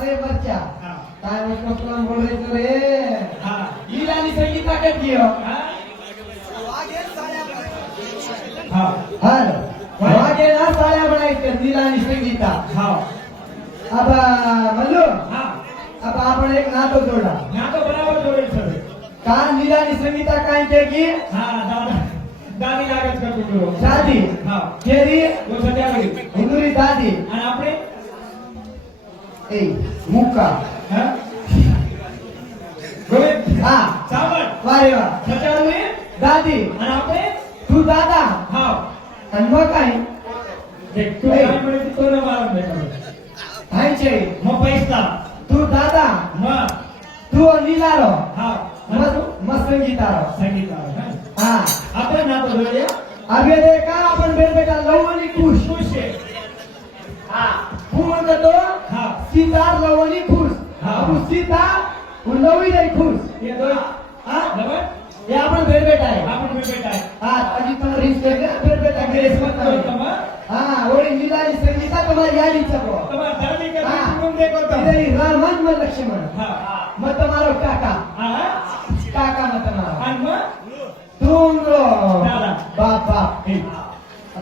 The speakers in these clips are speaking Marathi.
रे बच्चा काय तुला बोलायचं रे लीलानी संगीता कधी हो वागे ना साड्या बनायच्या लीलानी संगीता अब मल्लू अब आपण एक नातो जोडा नातो बराबर जोडेल सर का लीलानी संगीता काय के की दादी लागत का तुझो दादी केरी वो सध्या गई हुंदुरी दादी आणि આપણે ए मुक्का गोविंद सावड वारे वा सच्यावली दादी आणि આપણે तू दादा आणि मग काय देख तू काय म्हणते तो ना मारून दे हायचे मग पैसा तू दादा मग तू लीलारो मस्त संगीतारो आपण नातो जोडूया अबे देखा आपण बेटा लवणी खुश खुश आहे तू म्हणतो सीता लवणी खुश तू सीता लवणी नाही खुश ये दो ये आपण बेटा आहे आपण बेटा आहे अजी तुम्हाला रिश्ते बेटा ग्रेस मत ओळी लीलानी संगीता तुम्हाला यादी चको तुम्हाला धरणी का तुम देखो तो इधर रामन में लक्ष्मण मत मारो काका काका मत मारो आणि मग तुम रो दादा बाप बाप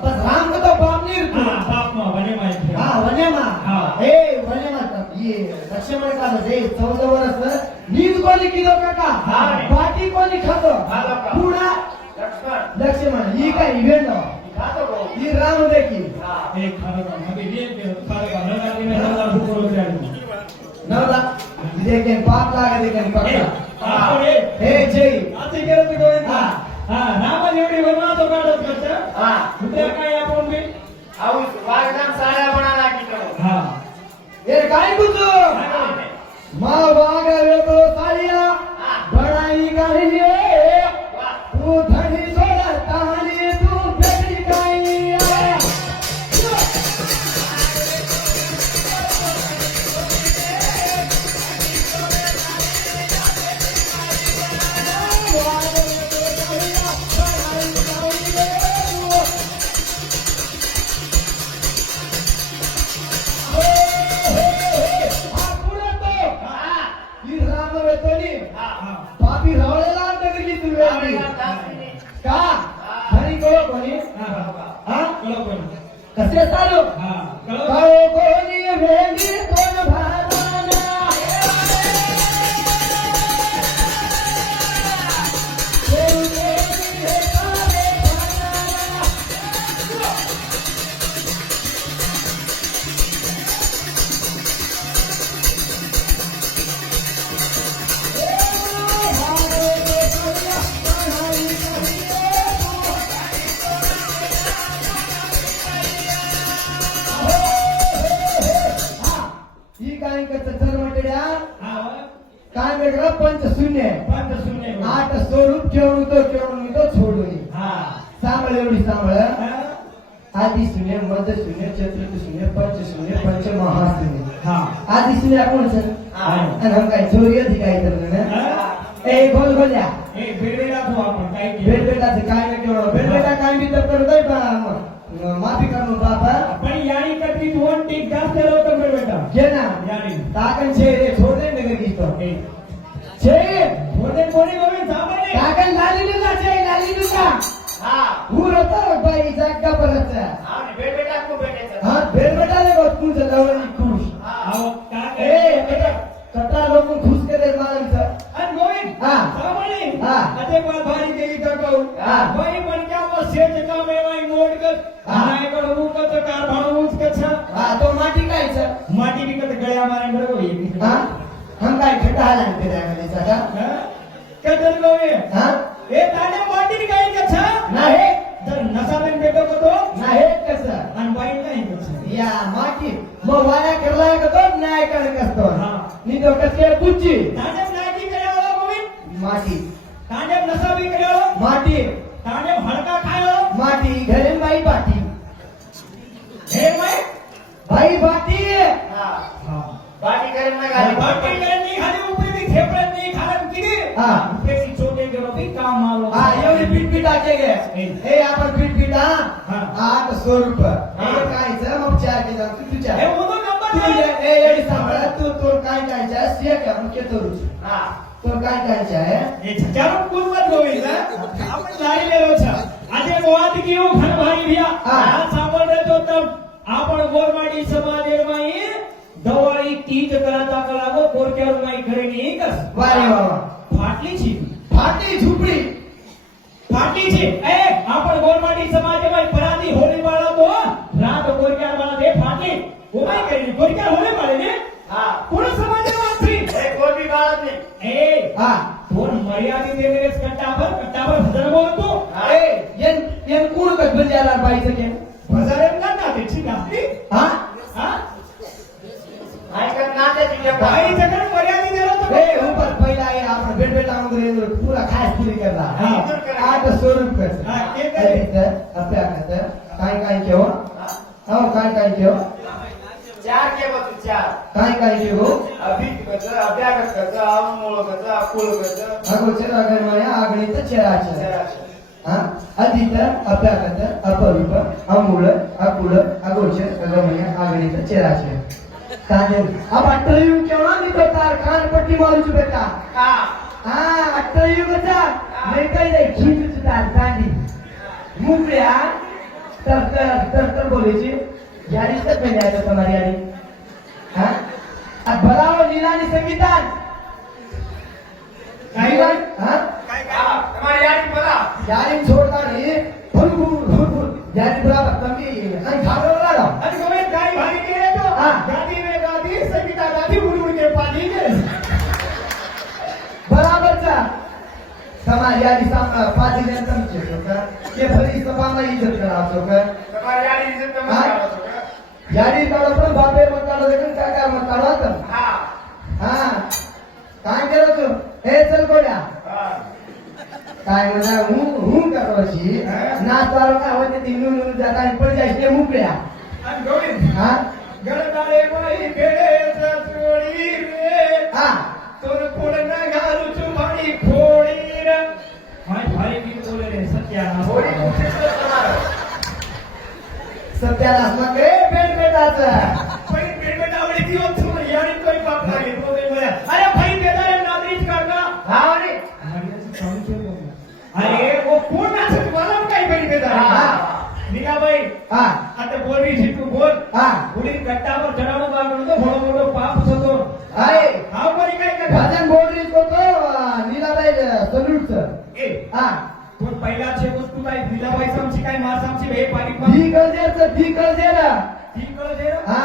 बस राम को तो बाप नहीं तू बाप मा वने माहिती वने मा ए वने मा ये लक्ष्मण का जे 14 वर्ष नींद कोणी किलो काका बाटी कोणी खातो पुढा लक्ष्मण ही काय इव्हेंट ही राम देखी एक खरं मध्ये ये खरं नगारी में नगार फुकरो त्याने नवला देखे बाप लागे देखे पक्का आपण हे जय असे करत गोविंद नाम एवढी बनवा तो काढत करता उद्या काय आपण बी आऊ वागनाम साड्या बनाना की तो ये काय कुतो मा वाग रे तो साड़िया बनाई गालिए तू धनी सोडा तानी तू बेटी काई पापी रावळेला नगरी तू वेगळी का घरी कळो कोणी कळो कोणी कसे चालू कळो कोणी वेगळी कोण भावाना काय वेगळं पंचशून्य 8 स्वरूप खेळून तो छोडून सांभाळ एवढी सांभाळ आदि शून्य मध्य शून्य चतुर्थ शून्य पंचशून्य पंच महाशून्य आदि शून्य आपण आणि हम काय चोरी अधिकारी तर ए बोल बोल्या बेडबेडा तो आपण काय बेडबेडाचं काय नाही केवळ बेडबेडा काय बी तर करतोय माफी करून बाबा पण यानी कधी दोन टीक जास्त लवकर बेडबेडा घे ना यानी ताकन छे रे छोड़ दे नगर की तो छे छोटे कोणी गोविंद सामने ताकन लाली नुका छे लाली नुका पूर होता बाई जागा परत बेटा को बेटे बेडबेडा ले गो तू जवळी खुश काय ए बेटा कटा लोक खुश करे माणसं आणि गोविंद सामने अते बाल भारी केली टाकाऊ बाई पण क्या मग शेत का मेवाई मोड कर नाही कर उकत कार भाऊच कछा तो माटी कायचं माटी विकत गळ्या मारे बरोबर येईल हम काय खड्डा हालान पे जायला सगा कदर गोविंद ए ताने माटी काय कछा नाही जर नसाबेन बेटो को तो नाही कसं आणि बाई नाही कछा या माटी मग वाया करला का तो न्याय कर कसतो नी तो कसे बुच्ची ताने नाटी करावा गोविंद माटी ताने नसाबी करावा माटी ताने हडका खायो माटी घरे बाई बाटी हे माय बाई बाटी बाटी करेन ना गाली बाटी करनी खाली उपरी थेप टाके घे हे आपण पीठ हा. 800 रुपये हे कायचं मग चहा घे जा तू तुझ्या हे म्हणून नंबर तू नाही. ये एडी सांभाळा तू तो काय कायचं आहे शेक आहे मुख्य तरुच तो काय कायचं आहे એ ચાલો પૂર્વજ હોય છે આપણે લાઈ લેલો છે આજે વાત કેવું ઘર ભાઈ ભિયા હા. આ સાંભળે તો તમ આપણ ગોરમાડી સમાજમાં એ દવાઈ તીજ કરાતા કલાકો કોરકેરમાં ઘરે ની કસ વારે વાહ ફાટલી છે ફાટી ઝૂંપડી ફાટલી છે એ આપણ ગોરમાડી સમાજમાં પરાધી હોળી વાળા તો રાત કોરકેર વાળા દે ફાટલી ઉમાઈ કરી કોરકેર હોળી વાળે ને કોણ સમાજમાં ફ્રી એ હા दोन मर्यादित एवरेज कट्टावर भजन बोलतो ए येन कोण काय बंजारा बाईचं के भजन ना त्याची नाती हा हा बाई जगन मर्यादित दिला तो ए ऊपर पहिला आहे आपण बेट बेट लावून पूरा खास पुरी करला हा. 800 रुपये हा, ते काय? आपल्या काय काय केव हो काय केव काय केव अगोचर अगरमाया आगणीत चेराचर हा अधित अभ्यागत अपविप अमूळ अकुळ अगोचर अगरमाया आगणीत चेराचर कांदे अब अट्टयुग केव्हा निघतात कानपट्टी मारूची बेटा हा अट्टयुगचा नाही काही नाही खिचूच तार कांदी मुकड्या तर बोलायची याडीच तर पेल्याचं तुम्हाला याडी हा अब भराव लीलानी संगीतान काय हा याडी छोडता रे भरपूर याडी बराबर कमी आणि घाबरला ना आणि गोवे काय भारी केले तो हा. गादी में गादी संगीता गादी उड़ के पानी के बराबरचा समाज याडी पाजी ने समजे तो का के भरी सभाમાં इज्जत करावतो का याडी काढो पण बापे मत काढो देखील काका मत काढो तर हा काय केलं तू हे चल गोड्या काय म्हणा हूं करवाची नाचवारो काय होते ती नून जाता आणि पड जायचे मुकड्या आणि गोवे हा गळदाळे बाई बेडे चोळी रे हा तोर कोड ना घालू चुमाडी फोडी रे माय भारी की बोले रे सत्या सत्यानाश मग रे बेट बेटाचं भाई बेड आवडी ती होत तुम्ही याडी कोई बाप नाही बोले बोले अरे भाई बेदारे नादरीच काढना हा रे अरे वो कोण नाचत मला काय बरी बेदारे निघा बाई हा आता बोलवी छी तू बोल हा उडी कट्टावर चढावून बागणं तो भोडो भोडो पाप होतो आहे हाव बरी काय करता भजन बोर्ड होतो नीलाबाई सल्यूटचं ए हा पण पहिलाचे वस्तू काय दिलाबाई आमची काय मास आमची हे पाणी धी कळजेर ठीक कळजे हा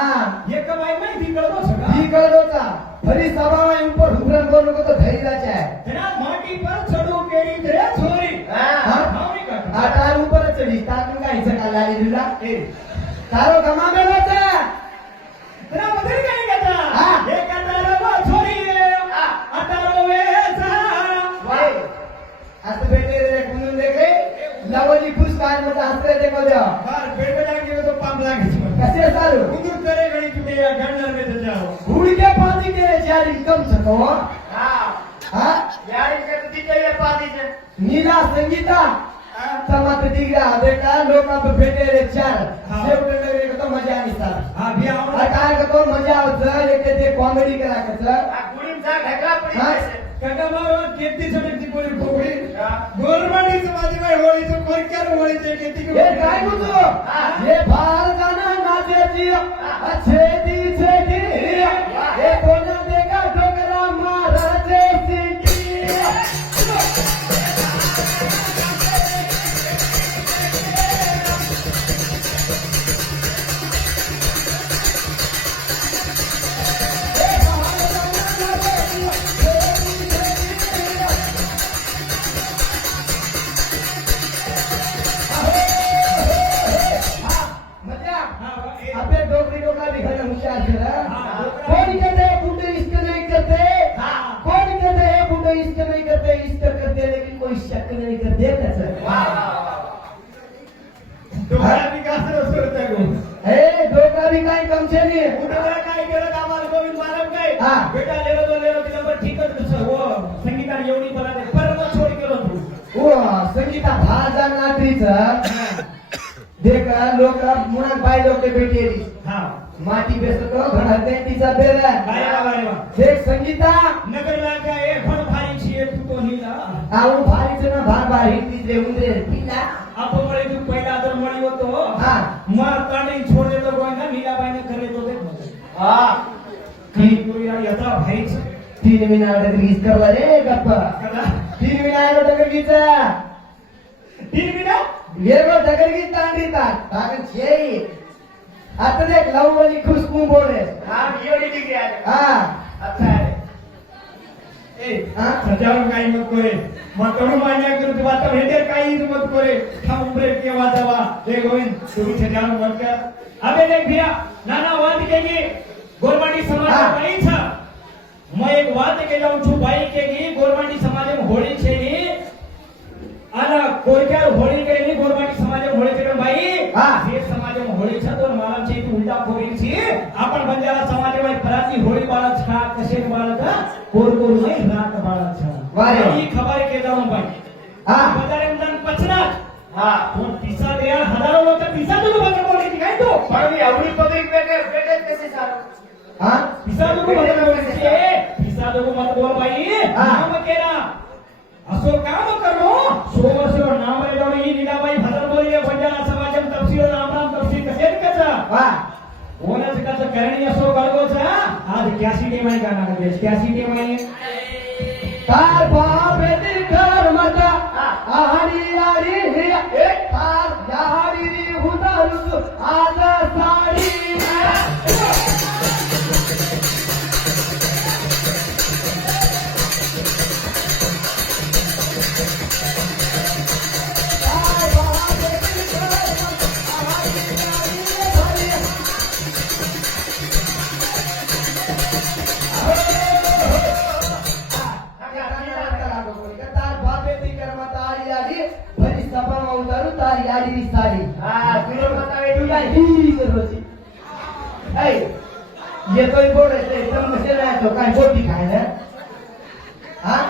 एक बाई माहिती कळतो सगळं धी कळजोचा फरी सभाમાં ઉપર હુરન બોલો તો ધૈર્ય છે तेरा माटी पर चढू केली रे छोरी हा हाव नाही का આ તાર ઉપર ચડી તાતું કાઈ છે કાલાલી દીલા ए તારો ગમામેલો છે तेरा मधुर काय करता हा. एक तारो छोरी रे अतारो वेसा वाय आज बेटे रे म्हणून देखे लवली पुष्कार मध्ये हसरे देखो दे बार बेटा गेलो तो पाप लागे कसे सारू कुंदू करे गणी तुटे या गणर में जाओ भूल के पानी के जारी कम सको हा नीला संगीता समात दिगरा बेटा लोक आप भेटे रे चार हा. शेवट लगे तो मजा आली सर हा भी आवड काय करतो मजा आवत एक ते कॉमेडी करा कच काका मारो केती सडकची कोणी खोबडी गोरवाडी समाजी बाई होळीचं कोरक्यार होळीचे केती हे काय म्हणतो हे फार गाणं नाचायची छेदी छेदी हे कोण देखा डोकरा महाराजे सिटी मजा आपले डोकरी डोका भी घरे हुशार देखा लोक मुळात बाय लोक भेटेली हा माटी बेसतो घडा त्यांचा बेला बाय देख संगीता नगर लागा ए पण भारी छिए तू तो नीला आऊ भारीच ना भार भार हिंदी जे उंदरे पिला आपण मळे तू पहिला जर मळी होतो हा मग काढी छोड देतो गोय ना नीलाबाईने करे तो देख हा की तू याचा भारीच 3 मिनिट रीस करवा रे गप्पा कदा 3 मिनिट दगडगीचा 3 मिनिट येरो दगडगी तांडी ताकन छेई आता देख लव वाली खुशबू बोले हा एवढी डिग्री आहे हा अच्छा आहे ए हा? सजावून काही मत करे मग तरुण मान्य करू बात भेटेर काही मत करे थांब ब्रेक के वाजावा जय गोविंद तुम्ही सजावून मत कर अबे देख भैया नाना वाद केगी गोरमाटी समाज हा. बाई छ मैं एक वाद के जाऊं छु बाई केगी गोरमाटी समाज में होली छेनी आना कोरक्यार होळी केली गोरमाटी समाज में होळी केली बाई हा. हे समाज में होळी छ तो मला ची उलटा खोरी छी आपण बंजारा समाज में पराती होळी बाळा छा कशे बाळा का कोर नाही रात बाळा छा वारे वा. ही खबर के जाऊं बाई हा बजारे मधन पचनाच हा पण पिसा द्या हजारो लोक पिसा तुला बघा बोलली काय तू पण मी एवढी पब्लिक भेटेल कसे सारू हा पिसा तुला बघा बोलली पिसा तुला मत बोल बाई हा. नाम केला असो काम करो सोमवार नाम रे जाऊन ही लीलाबाई भदर बोलली बंजारा समाजम तपसील रामराम तपसील कसे कसा वा कोणाचं कसं करणी असो गळगोचा आज कॅसी टीम आहे गाणं मध्ये कॅसी टीम आहे तार बाप रे कर मता आहारी आरी हे तार यारी री उतारू आज साडी तार बाप रे कर मता आरी आरी भरी सभा में उतारू तार यारी री साडी हा तुला बतावे तुला ही करोची ऐ ये तो ही बोल रहे एकदम मसे रहा तो काय बोटी खाय ना हां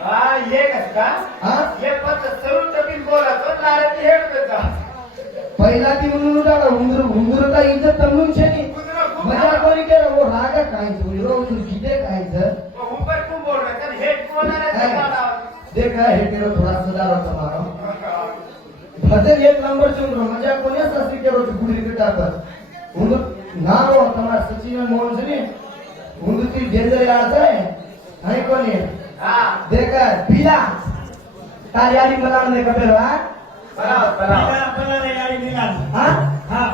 हा ये का हां ये पत सर्व तपीन बोलतो नारळी हेड का पहिला ती म्हणून उडाला हुंगुर का इज्जत तमून छेनी मजा कोणी केलं वो रागा काय तू रोज किती काय सर ऊपर तुम बोल रहे कर हेड बोलना है देखा है तेरा थोड़ा सुधारो तुम्हारा भजन एक नंबर चुन रहा मजा कोणी सस्ती केरो गुडी गिटार पर उन नारो तुम्हारा सचिन मोहन से उनकी डेंजर याद है कोणी हा देखा पीला तारियारी मलाम ने कपेला बराबर आपल्याला यारी दिला हां हा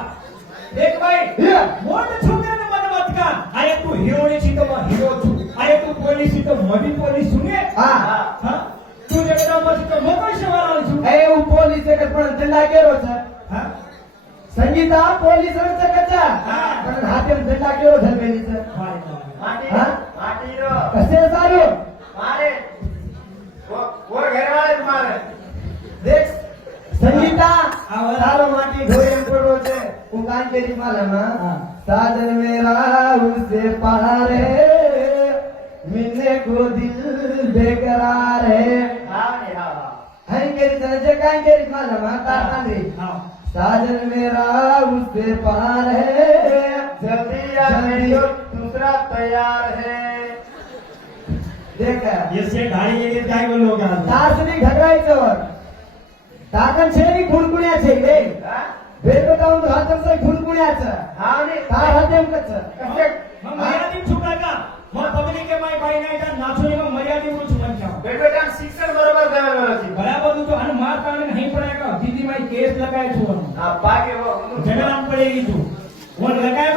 देख बाई ये मोठ छोकऱ्याने मन मत का अरे तू हिरोची तो हिरो तू अरे तू पोलीस तो मधी पोलीस सुने हां हा तू जगदा मस्त तो मोकळ शेवार आली तू ए वो पोलीस के पण दंडा केरो छ हा संगीता पोलीस च कचा हा. पण हाते दंडा केरो धरबेली छ माटी हा? माटी रो कसे सारू मारे वो घर वाले मारे देख संगीता आवाज. सारो माटी ढोरे पड़ो छे उगान केरी मालम हाँ. साजन मेरा उनसे पार है मिलने को दिल बेकरार है हा ने हा हन केरी सनजे कान केरी मालम तांदी हा साजन मेरा उनसे पार है जल्दी आने जो दूसरा तैयार है देख येसे गाडी गेली काय बोललो का तासनी घडवायचं ताकन छेनी खुडकुण्याचे रे हा वेळ जाऊन हातचं खुडकुण्याचं हा ने तार हातेम कच्च कसे मग मर्यादित चुका का मग पब्लिक के माय बाई नाही तर नाचोनी मग मर्यादित म्हणून चुकन जाऊ बेटा शिक्षण बरोबर द्यायला मिळाली बराबर तू आणि मार काढणे नाही पडाय का दीदी माई केस लगाए तू हा बागे वो जगनाम पड़ेगी तू वो लगाए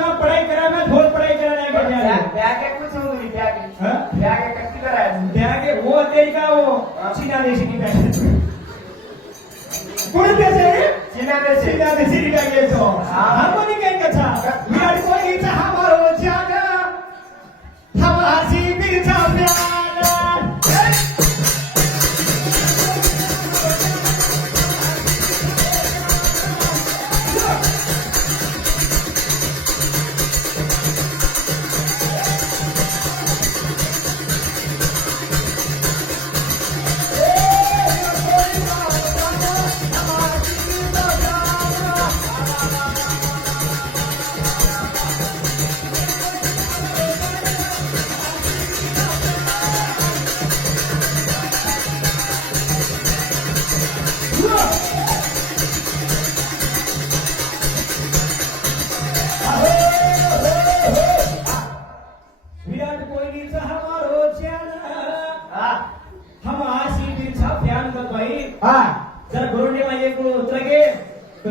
ना पढ़ाई करा में ढोल पढ़ाई करा नहीं कर दिया ब्यागे कुछ होंगी ब्यागे हाँ? ब्यागे कच्ची करायचं त्यागे वो तेरी का वो चीना देशी की पैसे कोण पैसे चीना देशी चीना देशी की पैसे तो हार्मोनी काय कथा विराट कोहलीचा हा मारो जागा हमासी बिरचा प्यार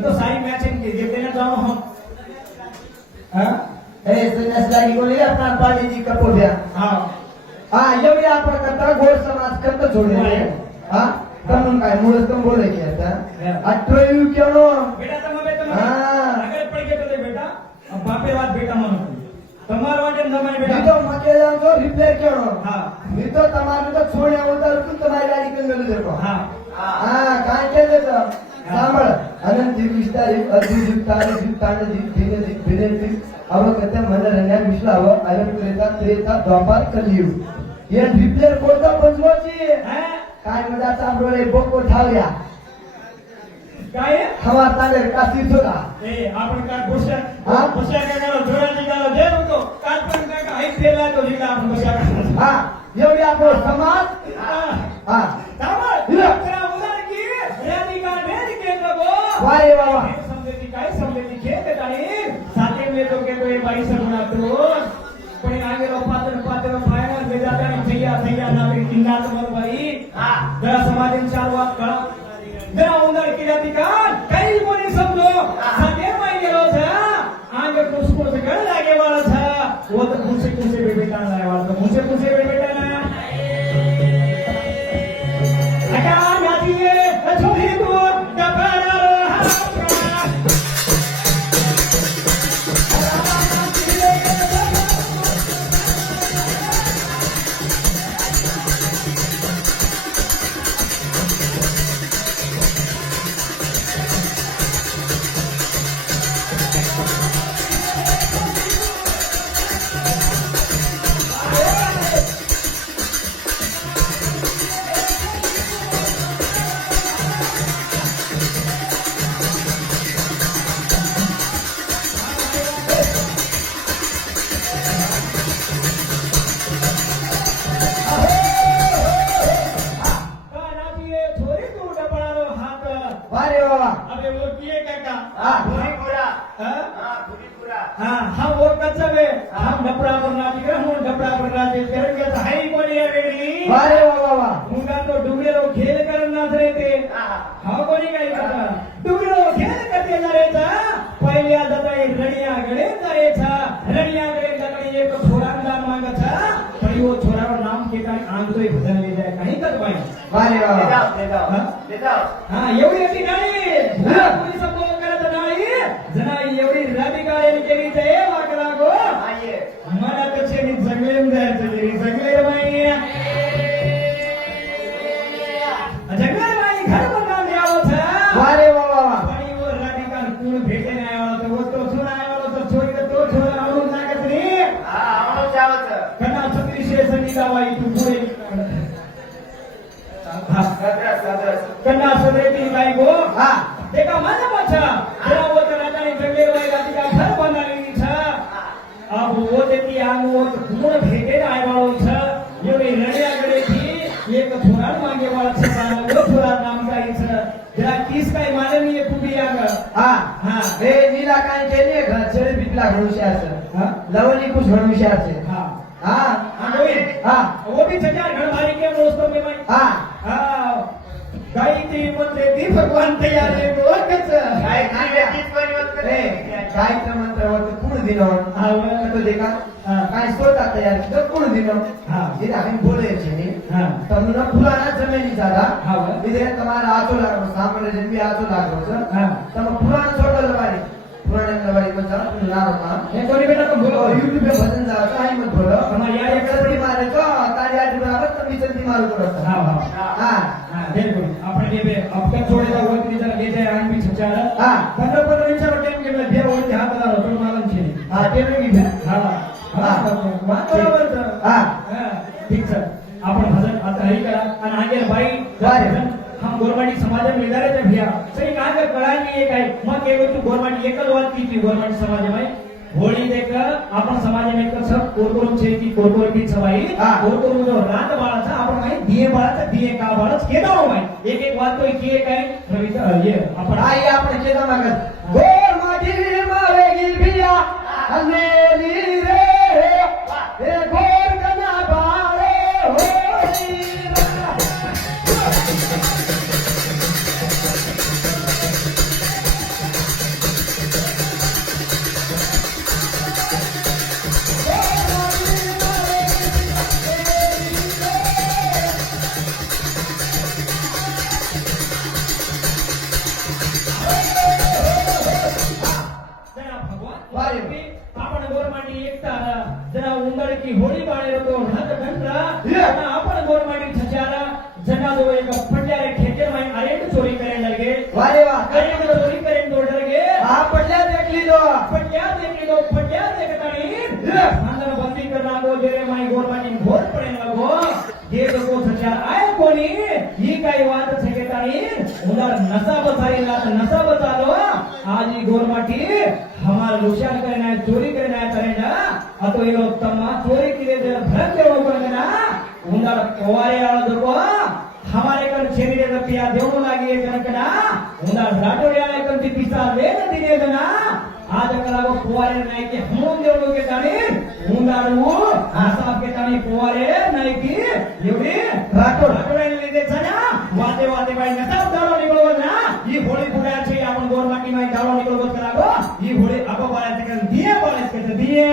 तो सारी मैचिंग घेतले ना जाऊ हम हा ए संन्यासला बोले आपण पाडीची कपोद्या हा हा एवढी आपण करता गोड समाज करता सोडले हा म्हणून काय मूळ तुम बोले की आता 18 केनो बेटा તમે તમે હા. આગળ પડી ગયો તો બેટા બાપે વાત બેટા માનો તમારો વાટે નમાય मी બેટા तो मके जाऊन रिप्लेस केलो हा मी तो તમારું તો છોડ્યા ઉતાર તું તમારી ગાડી કેમ મેલું દેખો हा હા काय केलं तर सांभाळ अनंत विस्तारित अद्भुत तारे तांड धीरे धीरे अवकत्या मनरण्या विश्वाव अलंकृता त्रेता द्वापार कलियुग ये रिप्लेस कोणता पंचवाची हा काय मजा सांभाळे बोको ठावल्या काय हवा तांडे का तीर्थोला ए आपण काय बसल्या हा? बसल्या काय करा जोराची गालो जे होतो काल पण काय हाईट केला तो जिल्हा आपण बसल्या हा एवढी आपला समाज हा थांबा इला. जरा उदार की रेती का रेती केंद्र गो वारे बाबा समजेती काय समजेती खेळ आणि साथे में तो के तो ये बाई सगुणा तो पण आगे रो पात्र फायनल में जाता नहीं भैया नागरिक किंगात मर बाई जरा समाजन चालवात कळा जरा उदार की जाती का काही कोणी समजो साथे में गेलो था आगे कुछ गड़ लागे वाला था वो तो कुछ बेटा लागे वाला था कुछ बेटा ना अका जाती है छोटी तो डबरा वारे बाबा अबे वो किए काका हा भुरीपुरा हाँ? भुरीपुरा हाँ हम वो कच्चा में हम डपरा पर नाची कर हम डपरा पर नाची करेंगे तो हाई कोणी है बेटी वारे बाबा मुंगा तो डुबरे रो खेल कर नाच रहे थे हाँ कोणी काही करता डुबरे रो खेल करते जा रहे था पहले आता ये रड़िया गड़े करे था रड़िया गड़े लकड़ी एक छोरा दान मांगा था पर वो छोरा का नाम के कारण आंग तो भजन ले जाए कहीं तक भाई वारे बाबा ले जाओ हाँ एवढी अशी गाडी पोलीस बोल करत गाडी जना एवढी राबी गाडी केली ते वाकला गो आइए मला कसे मी जगले जगले बाई जगले बाई घर बनवा द्यावं था वारे बाबा पण वो राबी का कोण भेटे नाही आला तर वो तो सुना आला तर छोरी तो छोरा आवडून लागत रे आवडून जावचं कना सत्रीशे संगीता बाई तू पुढे सदरस कन्या सदरेती बाई गो हा देखा माझा बच्चा तेरा वो राजाने जंगले वाली राती का घर बनालेली छ अब वो देती आंग वो गुण भेटे आय वाळो छ एवढी रड्याकडे थी एक थोरा मागे वाळा छ वो थोरा नाम काय छ जरा किस काय माननीय कुबी आग हा हा हे नीला काय केली घरचे बिटला घडूशाच हा लवणी कुछ घडूशाच हा हा हा गोविंद हा वो भी सचार घर भारी के दोस्तों में भाई हा हा गायत्री मंत्रे ती भगवान तयार आहे गो कच काय व्यक्तीच परिवर्तन ए गायत्र मंत्र होत पूर्ण दिनो हा तो देखा हा. काय स्वतः तयार केलं पूर्ण दिनो हा. इथे आम्ही बोलायचे नाही हा તમને પુરાના જમીન દાદા હા, બરાબર. વિધે તમારા આચો લાગો સાંભળે જન્મી આચો લાગો છે હા. તમે પુરાણ છોડો લવાડી પુરાણ લવાડી બચા નામ એ કોની બેટા તો બોલો યુટ્યુબ पे भजन जाओ साई मत बोलो हमारे यहाँ एक जल्दी मारे तो तारी आठ बराबर तुम भी जल्दी मारो करो हा हा हां हा बिलकुल आपण हे अपघात थोडेसा वरती जरा घेते आणि मी छचार हा 15 निमिषावर टाइम घेतला बे वरती हात आला होतो मला छे हां ते मी घ्या हा हा बरोबर तर हां हा ठीक सर आपण भजन आता हरी करा आणि आगे बाई बरं. हम गोरवाडी समाज में इधर है भैया सही कहा का कळा नाही एक आहे मग केवळ तू गोरवाडी एकच वाद की गोरवाडी समाज में होळी देख आपण समाज में कसं कोरकोरम छे की कोरकोर की सवाई हा. कोरकोरम जो रात बाळाचा आपण माहिती दिये बाळाचा दिये का बाळच केदा हो माहिती एक वाद तो की एक आहे रवीचा ये आपण आई आपण केदा मागत गोर माटी मारे गिरबिया हल्लेली रे हे गोर कना बाळे होळी गवर्नमेंट छचारा जना दो एक पट्यारे ठेके में अरेंट चोरी करें लगे वारे वा अरेंट चोरी करें दो लगे हा पडल्या देख लीधो पट्या देखता नहीं अंदर बंदी करना को जेरे माई गवर्नमेंट घोर पड़े लगो ये देखो छचार आए कोणी ही काही वाद छकेता नहीं उधर नशा बचा लो आज ही गवर्नमेंट हमारा नुकसान करना है चोरी करना है करेना अतो ये लोग तम्मा चोरी के लिए भ्रम देवो करना उधर कोवारे वाला देखो हमारे कन छेरी रुपया देवो लागी करना उधर राठोड़िया कन ती पिसा ले न दिने देना आज कलागो कोवारे नाही के हम देवो के ताणी उंदारू आसाब के ताणी कोवारे नाही की एवढी राठोड़िया लिदे छना वाते बाई नसाब दारो निकळवत ना ही होळी फुगायची आपण गवर्नमेंट मध्ये दारो निकळवत करागो ही होळी आपो बाळाचे कन दिये बाळाचे कन दिये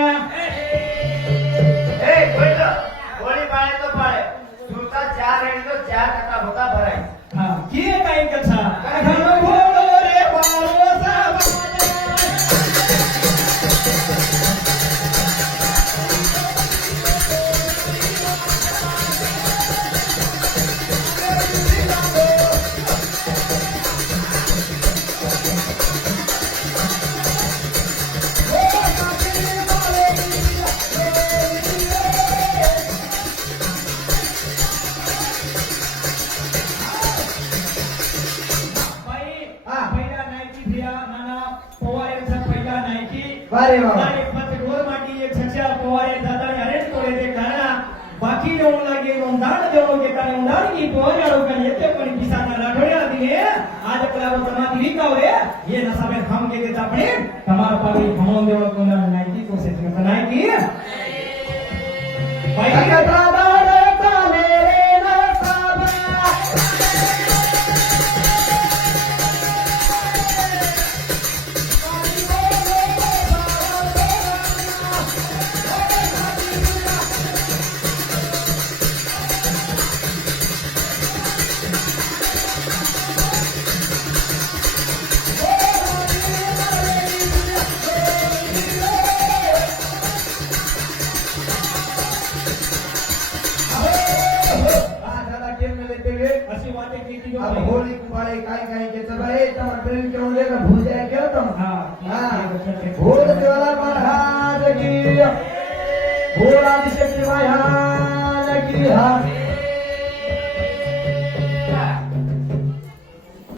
ए बैठो होळी पाळे तो पाळे सुरता 4 रेडी तो 4 कटा होता भराय हां की काय कथा घनो भोलो रे बारो साबा वारे वा आणि पत्तोर माटी एक छच्या पोवारे दादा अरेंज करे ते कारण बाकी लोग लागे उंदाण देवो के कारण उंदाण की पोवारे आलो का येते पण किसान राठोड्या दिने आज आपला समाधी विकावरे ये नसाबे हम के देता पडे तमार पावी हम देवो कोणा नाही की कोशिश करता नाही की बाई अशी वाटे की जो अब होली कुमारे काय के सब है तम प्रेम के उले का भूल जाए क्या तुम हां होल देवाला महाराज की होल आदि शक्ति महाराज की हां